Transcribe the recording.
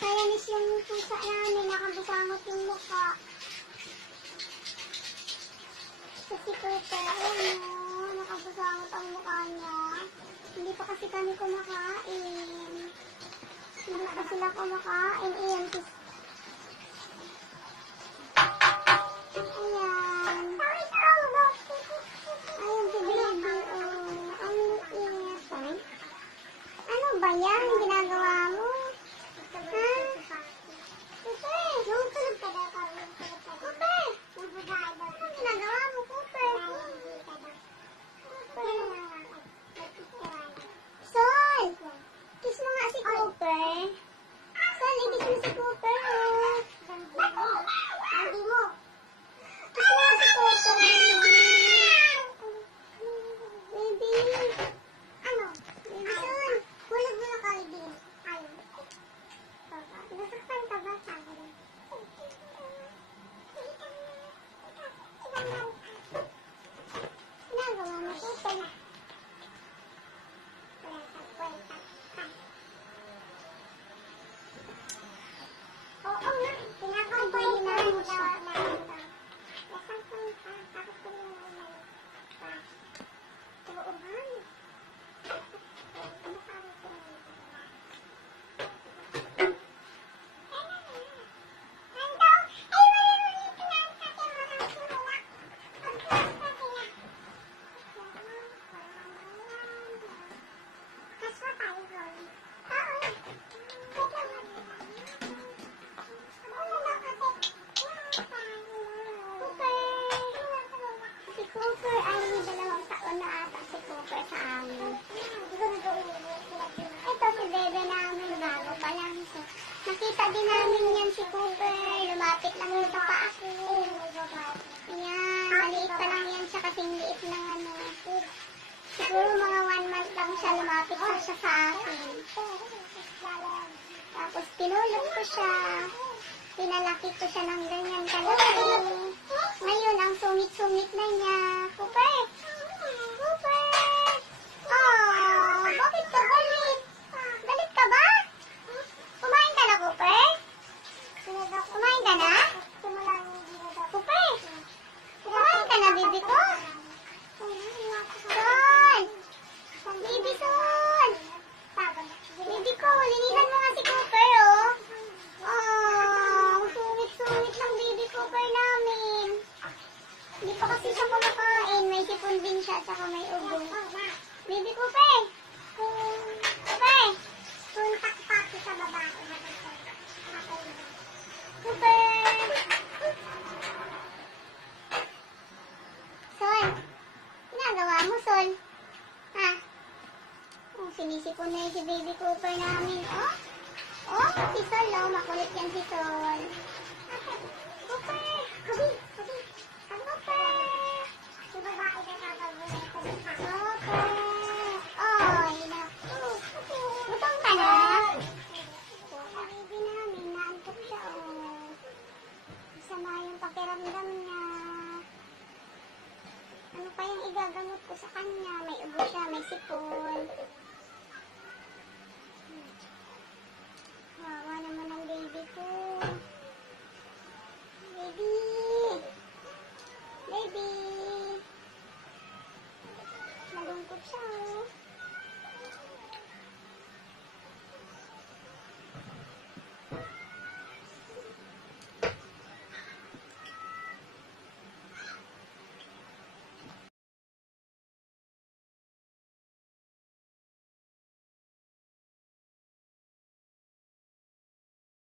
Kayanis yung pusa namin, nakabusangot yung mukha. Kasi Cooper, ayan mo, nakabusangot ang mukha niya. Hindi pa kasi kami kumakain. Hindi pa sila kumakain. Ayan, ayan. Ayan si baby, oh. Ang liit. Ano ba yan? Ginagawa mo? Ha? Cooper! Cooper! Cooper! Anong ginagawa mo, Cooper? Cooper! Sol! Kiss mo nga si Cooper. Sol, i-kiss mo si Cooper, oh. Hindi mo. Kiss mo nga si Cooper, baby. Baby. Ano? Baby Sol. Bulag mo na ka, baby. Ayaw. Nasaktan ka ba sa akin? Ginagawa mo, Cooper. Oo nga, pinakabay na mo siya. Nasaktan ka, takot ko yung oo nga. Cooper ay 2 taon na ata si Cooper sa amin. Ito si bebe namin, bago pa lang. So, nakita din namin yan si Cooper. Lumapit lang yung sa paa ko. Ayan, maliit pa lang yan siya kasing liit ng ano. Siguro mga 1 month lang siya, lumapit pa siya sa akin. Tapos tinulog ko siya. Pinalaki ko siya ng ganyan kalaki. Ngayon, ang sungit-sungit na niya. Cooper! Cooper! Oh, bakit ka galit? Galit ka ba? Kumain ka na, Cooper? Kumain ka na? Cooper! Kumain ka na, baby ko? Son! Baby Son! Baby ko, linihan mo nga si Cooper, oh. Oh, sungit-sungit ng baby Cooper namin. Hindi pa kasi siya kumakain. May sipon din siya at saka may ubo. Baby Cooper! Cooper! Tuntak pa ako sa baba. Cooper! Sol! Ginagawa mo, Sol? Ha? Oh, sinisipon na yun si baby Cooper namin. Oh! Oh, si Sol, oh. Makulit yan si Sol. Cooper! Cooper! Oy, naku. Gutom ka na? Baby namin, naantok siya, oh. Masama yung pakiramdam niya. Ano pa yung igagamot ko sa kanya? May ubo siya, may sipon.